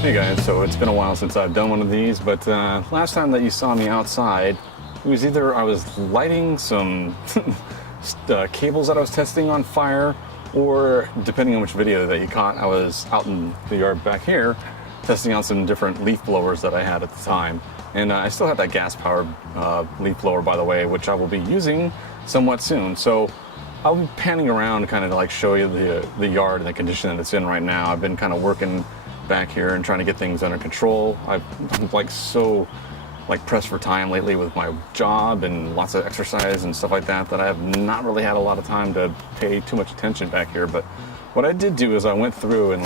Hey guys, so it's been a while since I've done one of these, but last time that you saw me outside, it was either I was lighting some cables that I was testing on fire, or depending on which video that you caught, I was out in the yard back here testing out some different leaf blowers that I had at the time. And I still have that gas-powered leaf blower, by the way, which I will be using somewhat soon. So I'll be panning around to kind of like show you the yard and the condition that it's in right now. I've been kind of working back here and trying to get things under control. I'm so pressed for time lately with my job and lots of exercise and stuff like that I have not really had a lot of time to pay too much attention back here. But what I did do is I went through and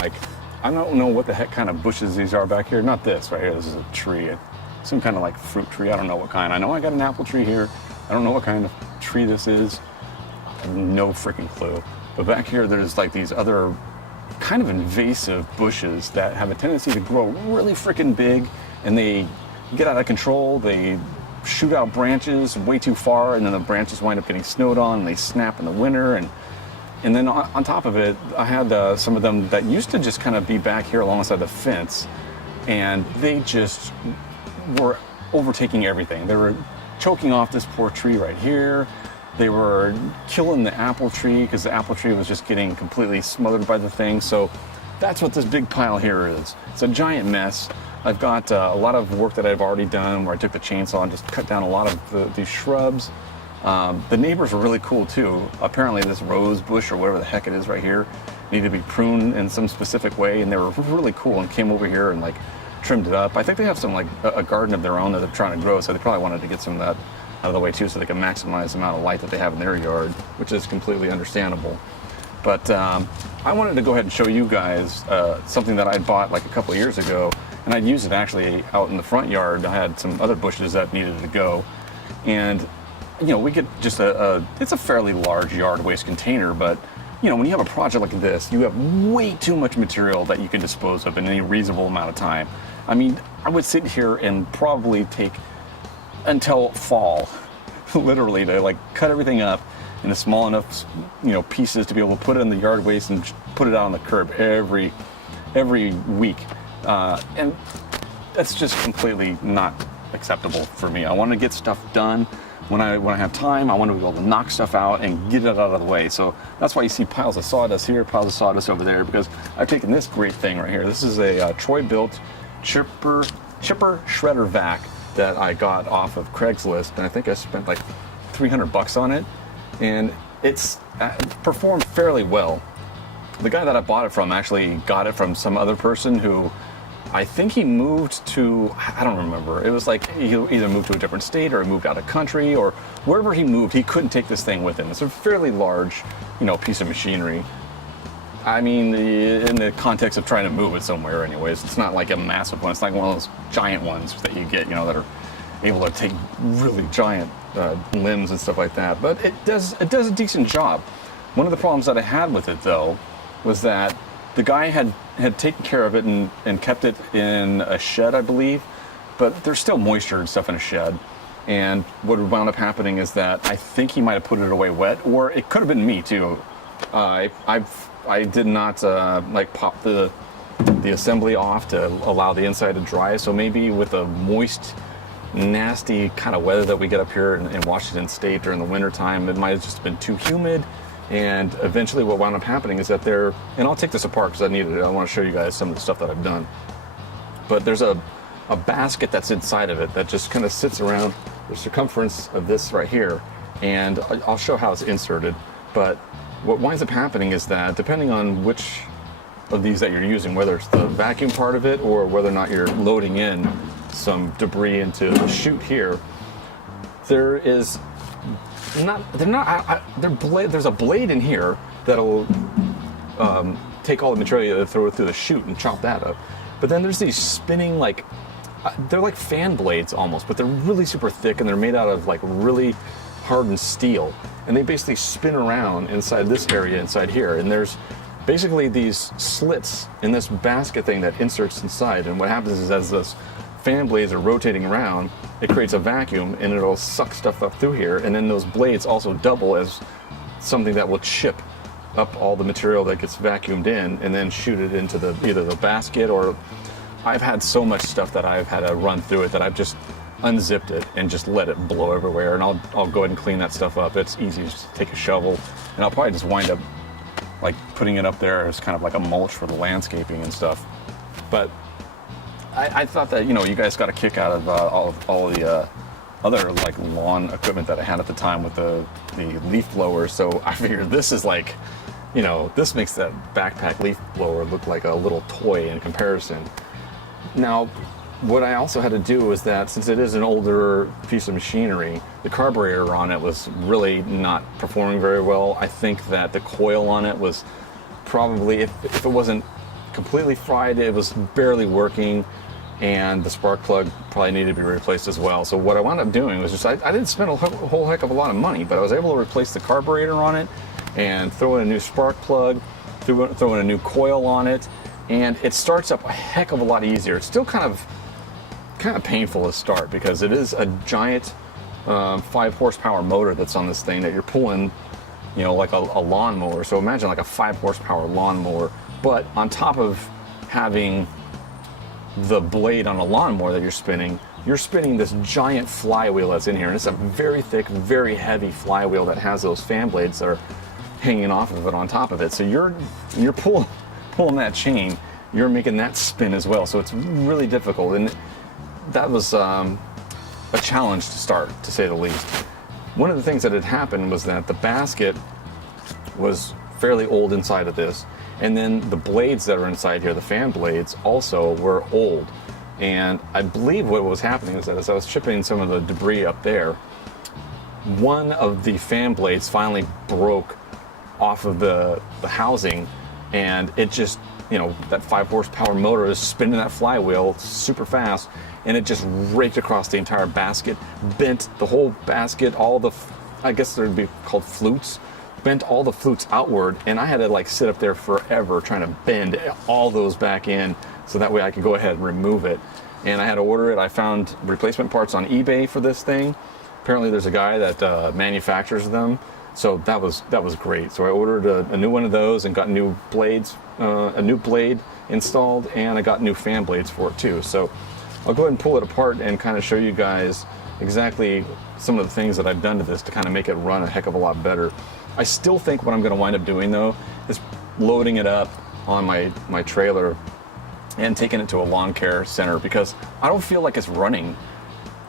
I don't know what the heck kind of bushes these are back here. Not this right here. This is a tree, some kind of like fruit tree. I don't know what kind. I know I got an apple tree here. I don't know what kind of tree this is. I have no freaking clue. But back here there's like these other kind of invasive bushes that have a tendency to grow really freaking big, and they get out of control. They shoot out branches way too far, and then the branches wind up getting snowed on and they snap in the winter. And then on top of it, I had some of them that used to just kind of be back here alongside the fence, and they just were overtaking everything. They were choking off this poor tree right here. They were killing the apple tree because the apple tree was just getting completely smothered by the thing. So that's what this big pile here is. It's a giant mess. I've got a lot of work that I've already done where I took the chainsaw and just cut down a lot of these shrubs. The neighbors were really cool too. Apparently this rose bush or whatever the heck it is right here needed to be pruned in some specific way, and they were really cool and came over here and trimmed it up. I think they have some a garden of their own that they're trying to grow, so they probably wanted to get some of that out of the way too, so they can maximize the amount of light that they have in their yard, which is completely understandable. But I wanted to go ahead and show you guys something that I bought a couple of years ago, and I'd used it actually out in the front yard. I had some other bushes that needed to go, and we get just it's a fairly large yard waste container, but when you have a project like this, you have way too much material that you can dispose of in any reasonable amount of time. I mean, I would sit here and probably take until fall, literally, to cut everything up into small enough pieces to be able to put it in the yard waste and put it out on the curb every week, and that's just completely not acceptable for me. I want to get stuff done when I have time. I want to be able to knock stuff out and get it out of the way. So that's why you see piles of sawdust here, piles of sawdust over there, because I've taken this great thing right here. This is a Troy-Bilt Chipper Shredder Vac that I got off of Craigslist, and I think I spent $300 on it, and it's performed fairly well. The guy that I bought it from actually got it from some other person who I think he moved to, I don't remember. It was he either moved to a different state or he moved out of country, or wherever he moved, he couldn't take this thing with him. It's a fairly large, piece of machinery. I mean, in the context of trying to move it somewhere anyways, it's not like a massive one. It's like one of those giant ones that you get, that are able to take really giant limbs and stuff like that. But it does a decent job. One of the problems that I had with it, though, was that the guy had taken care of it and kept it in a shed, I believe, but there's still moisture and stuff in a shed. And what wound up happening is that I think he might have put it away wet, or it could have been me too. I did not pop the assembly off to allow the inside to dry. So maybe with the moist, nasty kind of weather that we get up here in Washington State during the winter time, it might have just been too humid. And eventually what wound up happening is that and I'll take this apart because I needed it. I want to show you guys some of the stuff that I've done. But there's a basket that's inside of it that just kind of sits around the circumference of this right here. And I'll show how it's inserted. But what winds up happening is that depending on which of these that you're using, whether it's the vacuum part of it or whether or not you're loading in some debris into the chute here, there's a blade in here that'll take all the material and throw it through the chute and chop that up. But then there's these spinning they're like fan blades almost, but they're really super thick and they're made out of really hardened steel, and they basically spin around inside this area inside here, and there's basically these slits in this basket thing that inserts inside, and what happens is as those fan blades are rotating around, it creates a vacuum and it'll suck stuff up through here, and then those blades also double as something that will chip up all the material that gets vacuumed in and then shoot it into either the basket or I've had so much stuff that I've had to run through it that I've just unzipped it and just let it blow everywhere, and I'll go ahead and clean that stuff up. It's easy, just take a shovel, and I'll probably just wind up like putting it up there as kind of like a mulch for the landscaping and stuff. But I thought that, you know, you guys got a kick out of all the other like lawn equipment that I had at the time with the leaf blower, so I figured this is like, you know, this makes that backpack leaf blower look like a little toy in comparison. Now, what I also had to do was that since it is an older piece of machinery, the carburetor on it was really not performing very well. I think that the coil on it was probably, if it wasn't completely fried, it was barely working, and the spark plug probably needed to be replaced as well. So what I wound up doing was just, I didn't spend a whole heck of a lot of money, but I was able to replace the carburetor on it and throw in a new spark plug, throw in a new coil on it, and it starts up a heck of a lot easier. It's still kind of painful to start because it is a giant 5 horsepower motor that's on this thing that you're pulling, you know, like a lawnmower. So imagine like a 5 horsepower lawnmower, but on top of having the blade on a lawnmower that you're spinning this giant flywheel that's in here, and it's a very thick, very heavy flywheel that has those fan blades that are hanging off of it on top of it. So you're pulling that chain, you're making that spin as well. So it's really difficult, and that was a challenge to start, to say the least. One of the things that had happened was that the basket was fairly old inside of this, and then the blades that are inside here, the fan blades, also were old. And I believe what was happening was that as I was chipping some of the debris up there, one of the fan blades finally broke off of the housing, and it just, you know, that 5 horsepower motor is spinning that flywheel super fast, and it just raked across the entire basket, bent the whole basket, all the, I guess they'd be called flutes, bent all the flutes outward, and I had to like sit up there forever trying to bend all those back in so that way I could go ahead and remove it. And I had to order it. I found replacement parts on eBay for this thing. Apparently there's a guy that manufactures them, so that was great. So I ordered a new one of those and got new blades, a new blade installed, and I got new fan blades for it too. So I'll go ahead and pull it apart and kind of show you guys exactly some of the things that I've done to this to kind of make it run a heck of a lot better. I still think what I'm going to wind up doing though is loading it up on my trailer and taking it to a lawn care center, because I don't feel like it's running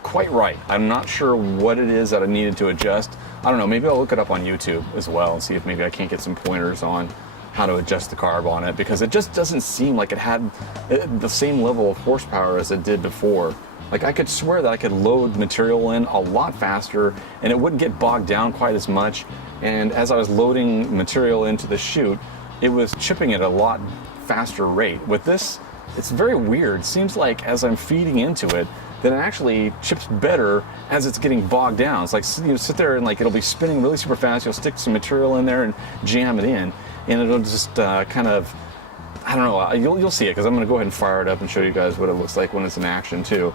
quite right. I'm not sure what it is that I needed to adjust. I don't know, maybe I'll look it up on YouTube as well and see if maybe I can't get some pointers on how to adjust the carb on it, because it just doesn't seem like it had the same level of horsepower as it did before. Like, I could swear that I could load material in a lot faster and it wouldn't get bogged down quite as much. And as I was loading material into the chute, it was chipping at a lot faster rate. With this, it's very weird. It seems like as I'm feeding into it, then it actually chips better as it's getting bogged down. It's like, you sit there and like it'll be spinning really super fast. You'll stick some material in there and jam it in, and it'll just kind of, I don't know, you'll see it, because I'm going to go ahead and fire it up and show you guys what it looks like when it's in action too.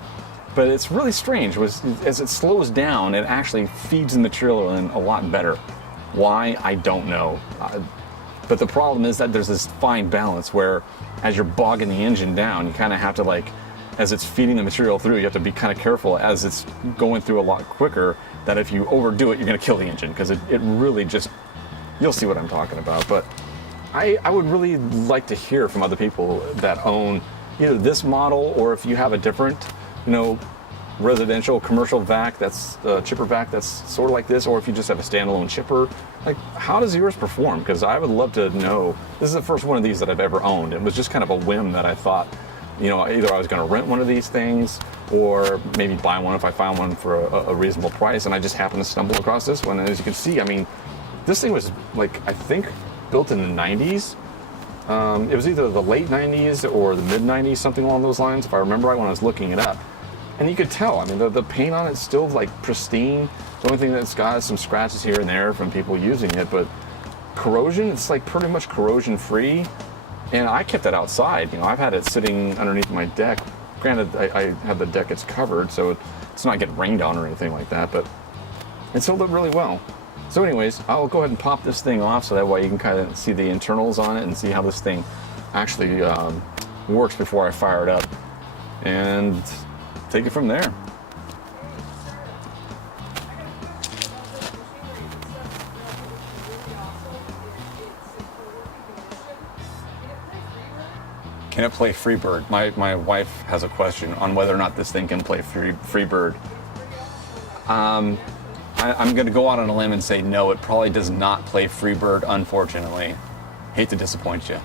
But it's really strange. As it slows down, it actually feeds the material in a lot better. Why? I don't know. But the problem is that there's this fine balance where as you're bogging the engine down, you kind of have to, like, as it's feeding the material through, you have to be kind of careful as it's going through a lot quicker, that if you overdo it, you're going to kill the engine, because it really just, you'll see what I'm talking about. But I would really like to hear from other people that own either this model, or if you have a different, you know, residential commercial vac that's chipper vac that's sort of like this, or if you just have a standalone chipper, like, how does yours perform? Because I would love to know. This is the first one of these that I've ever owned. It was just kind of a whim that I thought, you know, either I was going to rent one of these things or maybe buy one if I found one for a reasonable price, and I just happened to stumble across this one. And as you can see, I mean, this thing was, like, I think built in the 90s. It was either the late 90s or the mid 90s, something along those lines, if I remember right when I was looking it up. And you could tell, I mean, the paint on it's still, like, pristine. The only thing that's got is some scratches here and there from people using it, but corrosion, it's like pretty much corrosion free. And I kept it outside. You know, I've had it sitting underneath my deck. Granted, I have the deck, it's covered, so it's not getting rained on or anything like that, but it's held up really well. So anyways, I'll go ahead and pop this thing off so that way you can kind of see the internals on it and see how this thing actually works before I fire it up. and take it from there. Can it play Freebird? My wife has a question on whether or not this thing can play Freebird. I'm going to go out on a limb and say no, it probably does not play Freebird, unfortunately. Hate to disappoint you.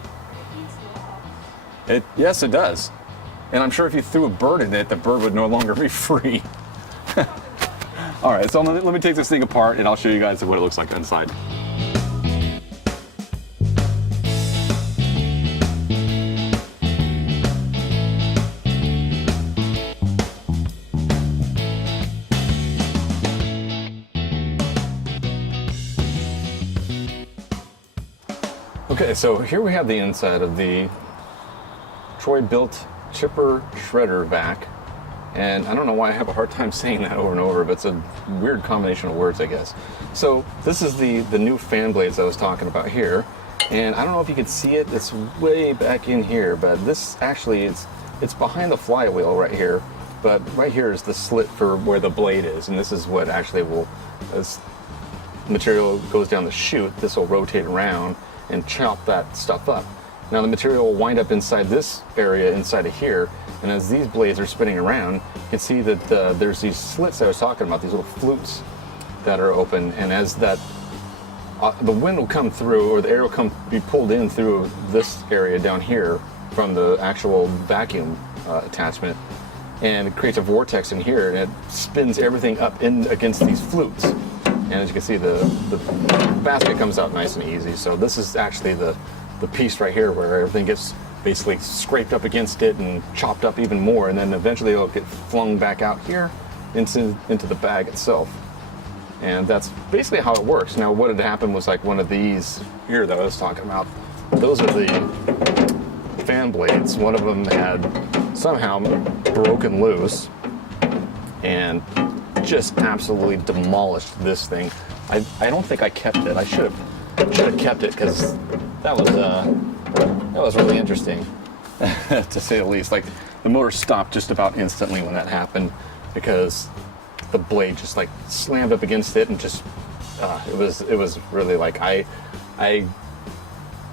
Yes, it does. And I'm sure if you threw a bird in it, the bird would no longer be free. All right, so let me take this thing apart and I'll show you guys what it looks like inside. Okay, so here we have the inside of the Troy-Bilt Chipper Vac, and I don't know why I have a hard time saying that over and over, but it's a weird combination of words, I guess. So this is the new fan blades I was talking about here, and I don't know if you can see it, it's way back in here, but this actually, it's behind the flywheel right here, but right here is the slit for where the blade is, and this is what actually will, as material goes down the chute, this will rotate around and chop that stuff up. Now the material will wind up inside this area inside of here, and as these blades are spinning around, you can see that there's these slits I was talking about, these little flutes that are open, and as that the wind will come through, or the air will be pulled in through this area down here from the actual vacuum attachment, and it creates a vortex in here, and it spins everything up in against these flutes. And as you can see, the basket comes out nice and easy. So this is actually the piece right here where everything gets basically scraped up against it and chopped up even more, and then eventually it'll get flung back out here into the bag itself. And that's basically how it works. Now what had happened was like one of these here that I was talking about, those are the fan blades. One of them had somehow broken loose and just absolutely demolished this thing. I don't think I kept it. I should have kept it, because that was really interesting to say the least. Like the motor stopped just about instantly when that happened, because the blade just like slammed up against it, and just it was really like I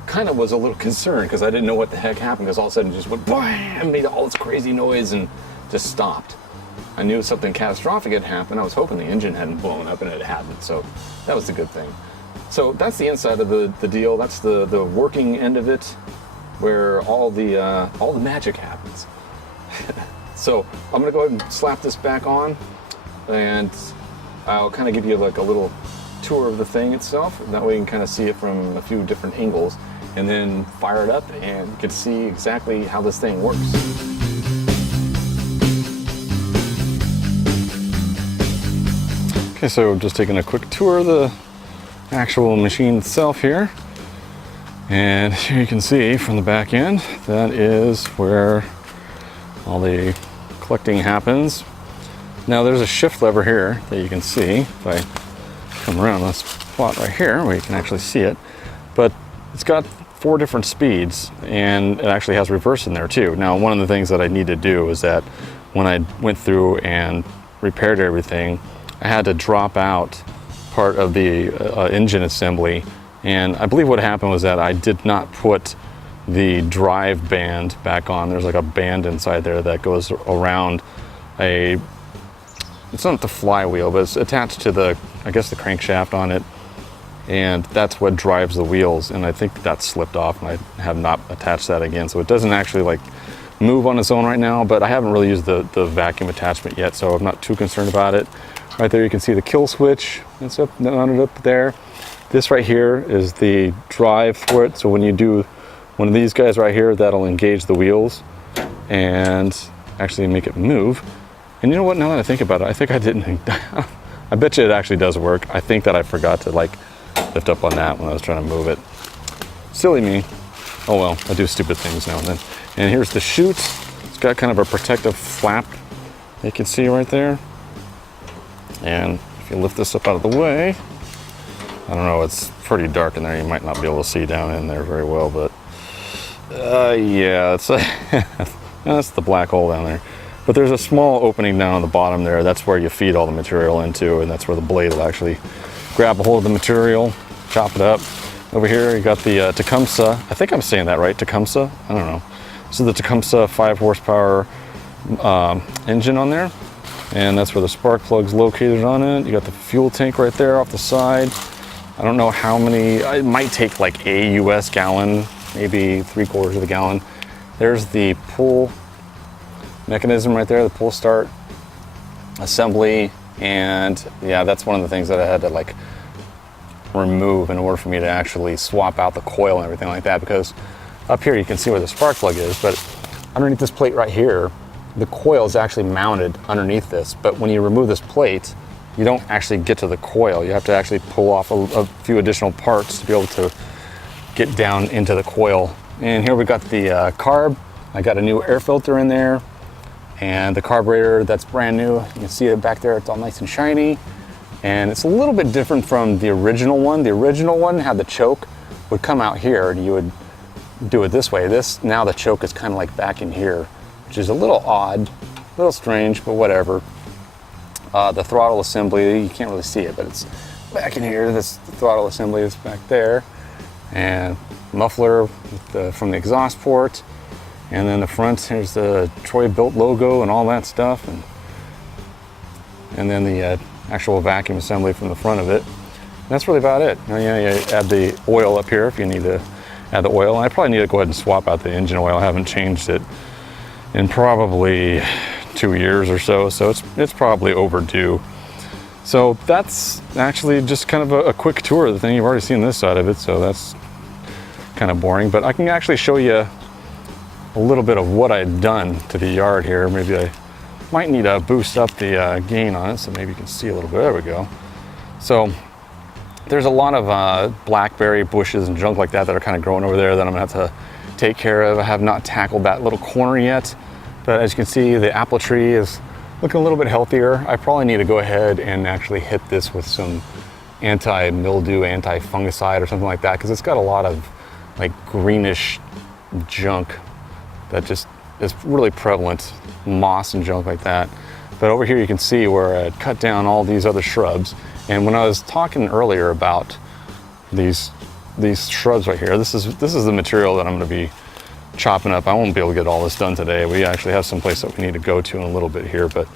kind of was a little concerned because I didn't know what the heck happened, because all of a sudden it just went bam, made all this crazy noise and just stopped. I knew something catastrophic had happened. I was hoping the engine hadn't blown up, and it hadn't, so that was the good thing. So that's the inside of the deal. That's the working end of it, where all the magic happens. So I'm gonna go ahead and slap this back on, and I'll kind of give you like a little tour of the thing itself. That way you can kind of see it from a few different angles, and then fire it up, and you can see exactly how this thing works. Okay, so just taking a quick tour of the actual machine itself here. And here you can see from the back end, that is where all the collecting happens. Now there's a shift lever here that you can see. If I come around this spot right here where you can actually see it, but it's got 4 different speeds, and it actually has reverse in there too. Now one of the things that I need to do is that when I went through and repaired everything, I had to drop out part of the engine assembly, and I believe what happened was that I did not put the drive band back on. There's like a band inside there that goes around it's not the flywheel, but it's attached to the, I guess, the crankshaft on it, and that's what drives the wheels, and I think that slipped off, and I have not attached that again, so it doesn't actually like move on its own right now, but I haven't really used the vacuum attachment yet, so I'm not too concerned about it. Right there you can see the kill switch. It's up, mounted up there. This right here is the drive for it. So when you do one of these guys right here, that'll engage the wheels and actually make it move. And you know what, now that I think about it, I think I didn't, I bet you it actually does work. I think that I forgot to like lift up on that when I was trying to move it. Silly me. Oh well, I do stupid things now and then. And here's the chute. It's got kind of a protective flap you can see right there. And if you lift this up out of the way, I don't know, it's pretty dark in there. You might not be able to see down in there very well, but yeah, it's And that's the black hole down there. But there's a small opening down on the bottom there. That's where you feed all the material into, and that's where the blade will actually grab a hold of the material, chop it up. Over here, you got the Tecumseh. I think I'm saying that right, Tecumseh? I don't know. So the Tecumseh 5 horsepower engine on there. And that's where the spark plug's located on it. You got the fuel tank right there off the side. I don't know how many, it might take like a US gallon, maybe 3/4 of a gallon. There's the pull mechanism right there, the pull start assembly, and yeah, that's one of the things that I had to like remove in order for me to actually swap out the coil and everything like that, because up here you can see where the spark plug is, but underneath this plate right here, the coil is actually mounted underneath this, but when you remove this plate, you don't actually get to the coil. You have to actually pull off a few additional parts to be able to get down into the coil. And here we got the carb. I got a new air filter in there, and the carburetor that's brand new. You can see it back there, it's all nice and shiny. And it's a little bit different from the original one. The original one had the choke would come out here, and you would do it this way. This, now the choke is kind of like back in here, which is a little odd, a little strange, but whatever. The throttle assembly, you can't really see it, but it's back in here. This throttle assembly is back there. And muffler with from the exhaust port. And then the front, here's the Troy-Bilt logo and all that stuff. And then the actual vacuum assembly from the front of it. And that's really about it. Now, you add the oil up here if you need to add the oil. And I probably need to go ahead and swap out the engine oil. I haven't changed it in probably 2 years or so, so it's probably overdue. So that's actually just kind of a quick tour of the thing. You've already seen this side of it, so that's kind of boring, but I can actually show you a little bit of what I've done to the yard here. Maybe I might need to boost up the gain on it, so maybe you can see a little bit. There we go. So there's a lot of blackberry bushes and junk like that that are kind of growing over there that I'm gonna have to take care of. I have not tackled that little corner yet, but as you can see, the apple tree is looking a little bit healthier. I probably need to go ahead and actually hit this with some anti-mildew, anti-fungicide or something like that, because it's got a lot of like greenish junk that just is really prevalent, moss and junk like that. But over here you can see where I cut down all these other shrubs. And when I was talking earlier about these shrubs right here, this is the material that I'm going to be chopping up. I won't be able to get all this done today. We actually have some place that we need to go to in a little bit here, but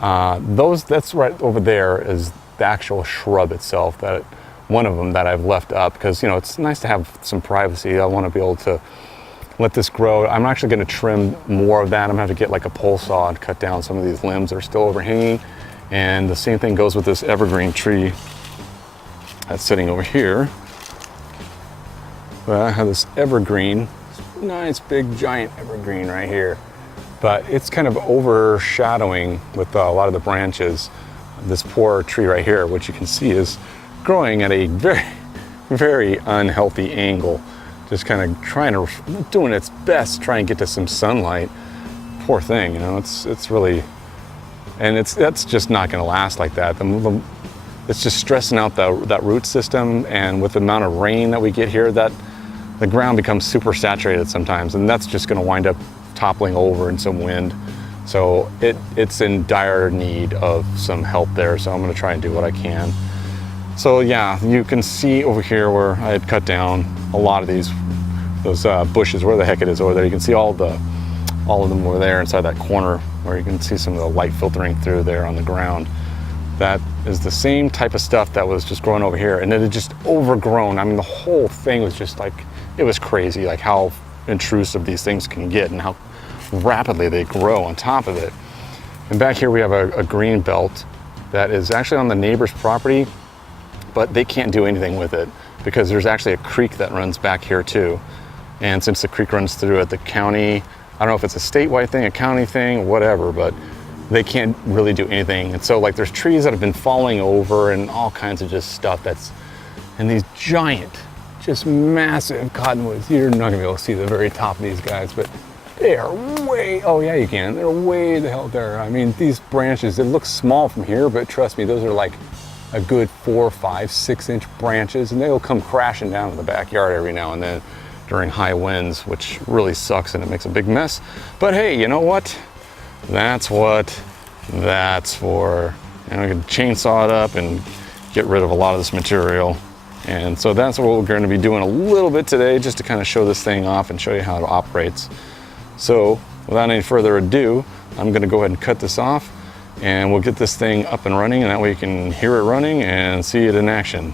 that's right over there is the actual shrub itself, that one of them that I've left up because, you know, it's nice to have some privacy. I want to be able to let this grow. I'm actually going to trim more of that. I'm going to have to get like a pole saw and cut down some of these limbs that are still overhanging. And the same thing goes with this evergreen tree that's sitting over here. But I have this evergreen, nice big giant evergreen right here, but it's kind of overshadowing with a lot of the branches this poor tree right here, which you can see is growing at a very, very unhealthy angle, just kind of doing its best to try and get to some sunlight. Poor thing, you know, it's really, and that's just not going to last like that. It's just stressing out that root system, and with the amount of rain that we get here, that the ground becomes super saturated sometimes, and that's just going to wind up toppling over in some wind. So it's in dire need of some help there, so I'm going to try and do what I can. So yeah, you can see over here where I had cut down a lot of those bushes, where the heck it is over there. You can see all of them over there inside that corner where you can see some of the light filtering through there on the ground. That is the same type of stuff that was just growing over here, and it had just overgrown. I mean, the whole thing was just like, it was crazy, like how intrusive these things can get and how rapidly they grow on top of it. And back here we have a green belt that is actually on the neighbor's property, but they can't do anything with it because there's actually a creek that runs back here too. And since the creek runs through it, the county, I don't know if it's a statewide thing, a county thing, whatever, but they can't really do anything. And so like there's trees that have been falling over and all kinds of just stuff that's, and these giant, just massive cottonwoods. You're not gonna be able to see the very top of these guys, but they are way, oh yeah you can, they're way the hell there. I mean, these branches, it looks small from here, but trust me, those are like a good 4, 5, 6 inch branches, and they'll come crashing down in the backyard every now and then. during high winds, which really sucks and it makes a big mess. But hey, you know what? That's what that's for. And we can chainsaw it up and get rid of a lot of this material. And so that's what we're going to be doing a little bit today, just to kind of show this thing off and show you how it operates. So without any further ado, I'm going to go ahead and cut this off, and we'll get this thing up and running, and that way you can hear it running and see it in action.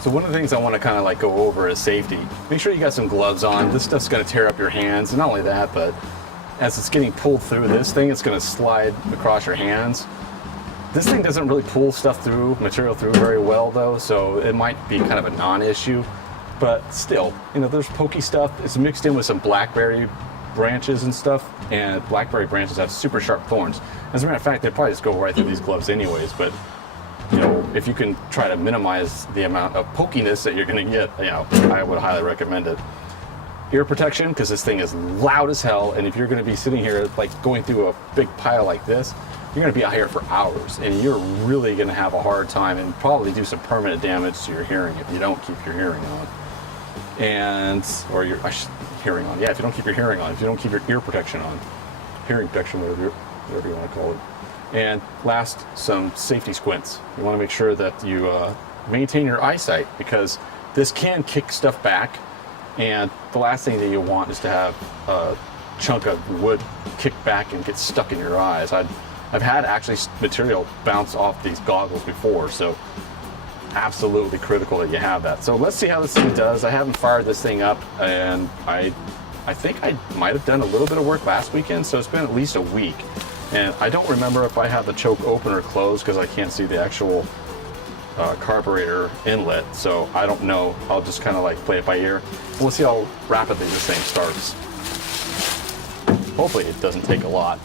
So one of the things I want to kind of like go over is safety. Make sure you got some gloves on. This stuff's going to tear up your hands, and not only that, but as it's getting pulled through this thing, it's going to slide across your hands. This thing doesn't really pull material through very well though, so it might be kind of a non-issue. But still, you know, there's pokey stuff. It's mixed in with some blackberry branches and stuff, and blackberry branches have super sharp thorns. As a matter of fact, they probably just go right through these gloves anyways, but you know, if you can try to minimize the amount of pokiness that you're going to get, you know, I would highly recommend it. Ear protection, because this thing is loud as hell, and if you're going to be sitting here like going through a big pile like this, you're going to be out here for hours, and you're really going to have a hard time and probably do some permanent damage to your hearing if you don't keep your hearing on. Or your hearing on. Yeah, if you don't keep your hearing on, if you don't keep your ear protection on, hearing protection, whatever you want to call it. And last, some safety squints. You want to make sure that you maintain your eyesight, because this can kick stuff back, and the last thing that you want is to have a chunk of wood kick back and get stuck in your eyes. I've had actually material bounce off these goggles before, so absolutely critical that you have that. So let's see how this thing does. I haven't fired this thing up, and I think I might have done a little bit of work last weekend, so it's been at least a week. And I don't remember if I have the choke open or closed, because I can't see the actual carburetor inlet, so I don't know. I'll just kind of like play it by ear. We'll see how rapidly this thing starts. Hopefully it doesn't take a lot.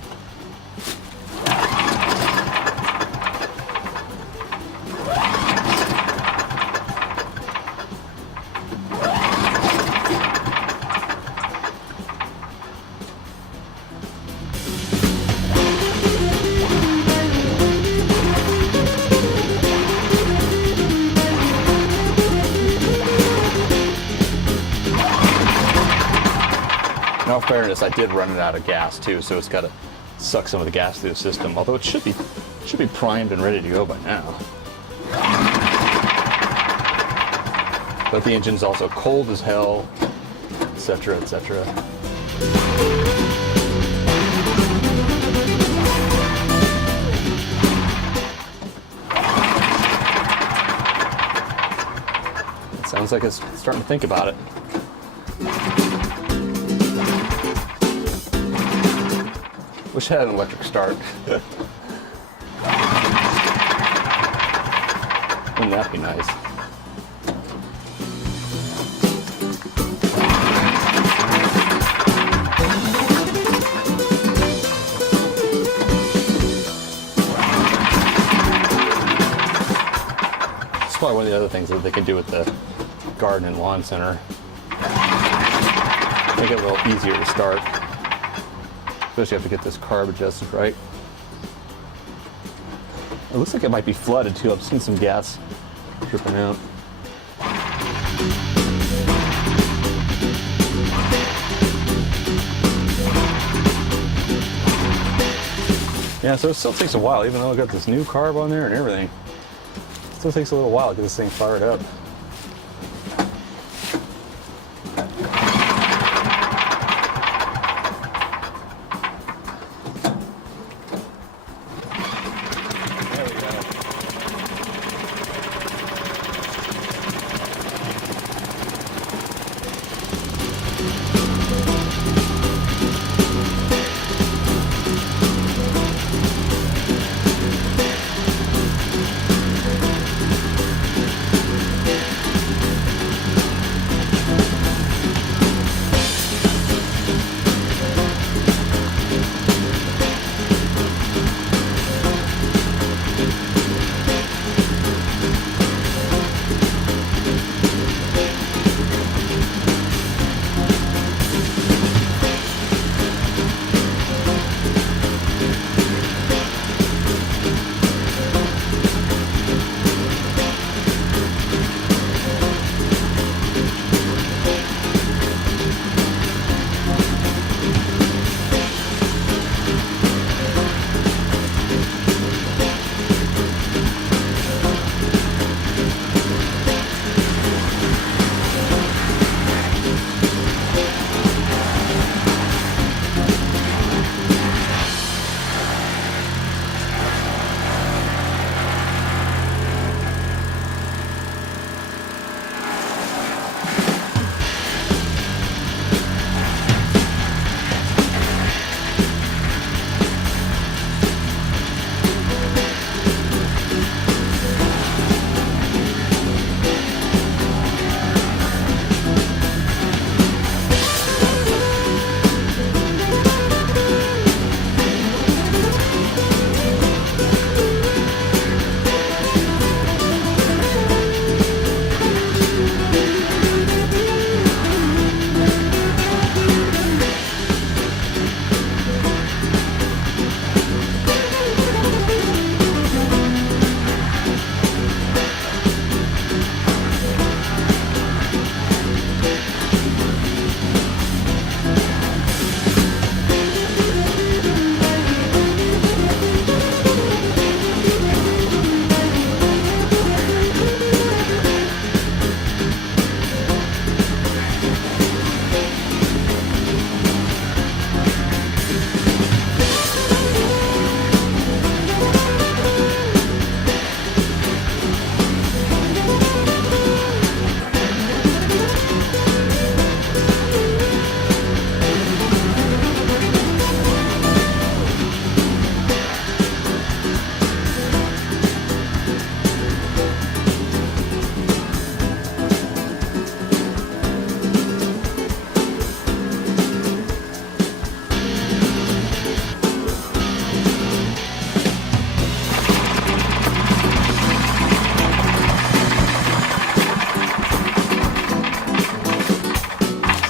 In fairness, I did run it out of gas too, so it's got to suck some of the gas through the system. Although it should be primed and ready to go by now. But the engine's also cold as hell, etc., etc. It sounds like it's starting to think about it. Wish I had an electric start. Wouldn't that be nice? It's probably one of the other things that they can do with the garden and lawn center. Make it a little easier to start. Especially have to get this carb adjusted right. It looks like it might be flooded too. I've seen some gas dripping out. Yeah, so it still takes a while, even though I got this new carb on there and everything. It still takes a little while to get this thing fired up.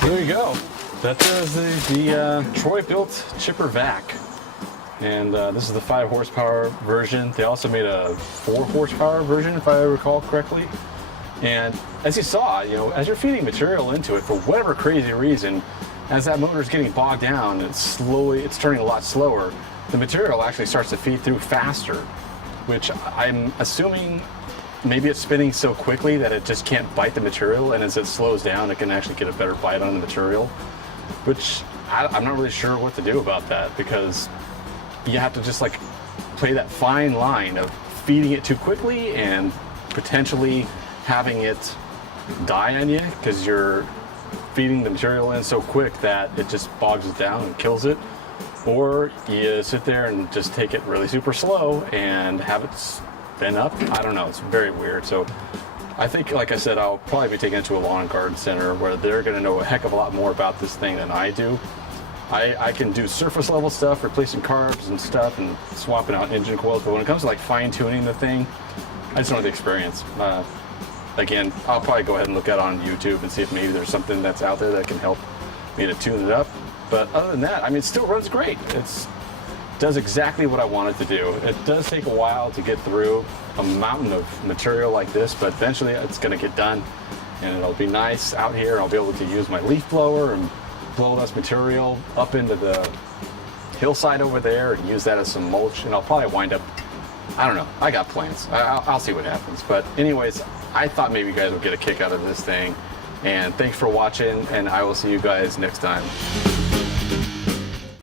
There you go. That is the Troy-Bilt Chipper Vac. And this is the 5 horsepower version. They also made a 4 horsepower version, if I recall correctly. And as you saw, as you're feeding material into it, for whatever crazy reason, as that motor is getting bogged down, it's turning a lot slower, the material actually starts to feed through faster, which I'm assuming maybe it's spinning so quickly that it just can't bite the material, and as it slows down, it can actually get a better bite on the material, which I'm not really sure what to do about that, because you have to just like play that fine line of feeding it too quickly and potentially having it die on you because you're feeding the material in so quick that it just bogs it down and kills it, or you sit there and just take it really super slow and have it spin up. I don't know, it's very weird. So I think, like I said, I'll probably be taking it to a lawn and garden center where they're going to know a heck of a lot more about this thing than I do. I can do surface level stuff, replacing carbs and stuff and swapping out engine coils, but when it comes to like fine tuning the thing, I just don't have the experience. Again, I'll probably go ahead and look at it on YouTube and see if maybe there's something that's out there that can help me to tune it up. But other than that, I mean, it still runs great. It does exactly what I want it to do. It does take a while to get through a mountain of material like this, but eventually it's going to get done, and it'll be nice out here. I'll be able to use my leaf blower and blow less material up into the hillside over there and use that as some mulch, and I'll probably wind up, I don't know, I got plans. I'll see what happens. But anyways, I thought maybe you guys would get a kick out of this thing, and thanks for watching, and I will see you guys next time.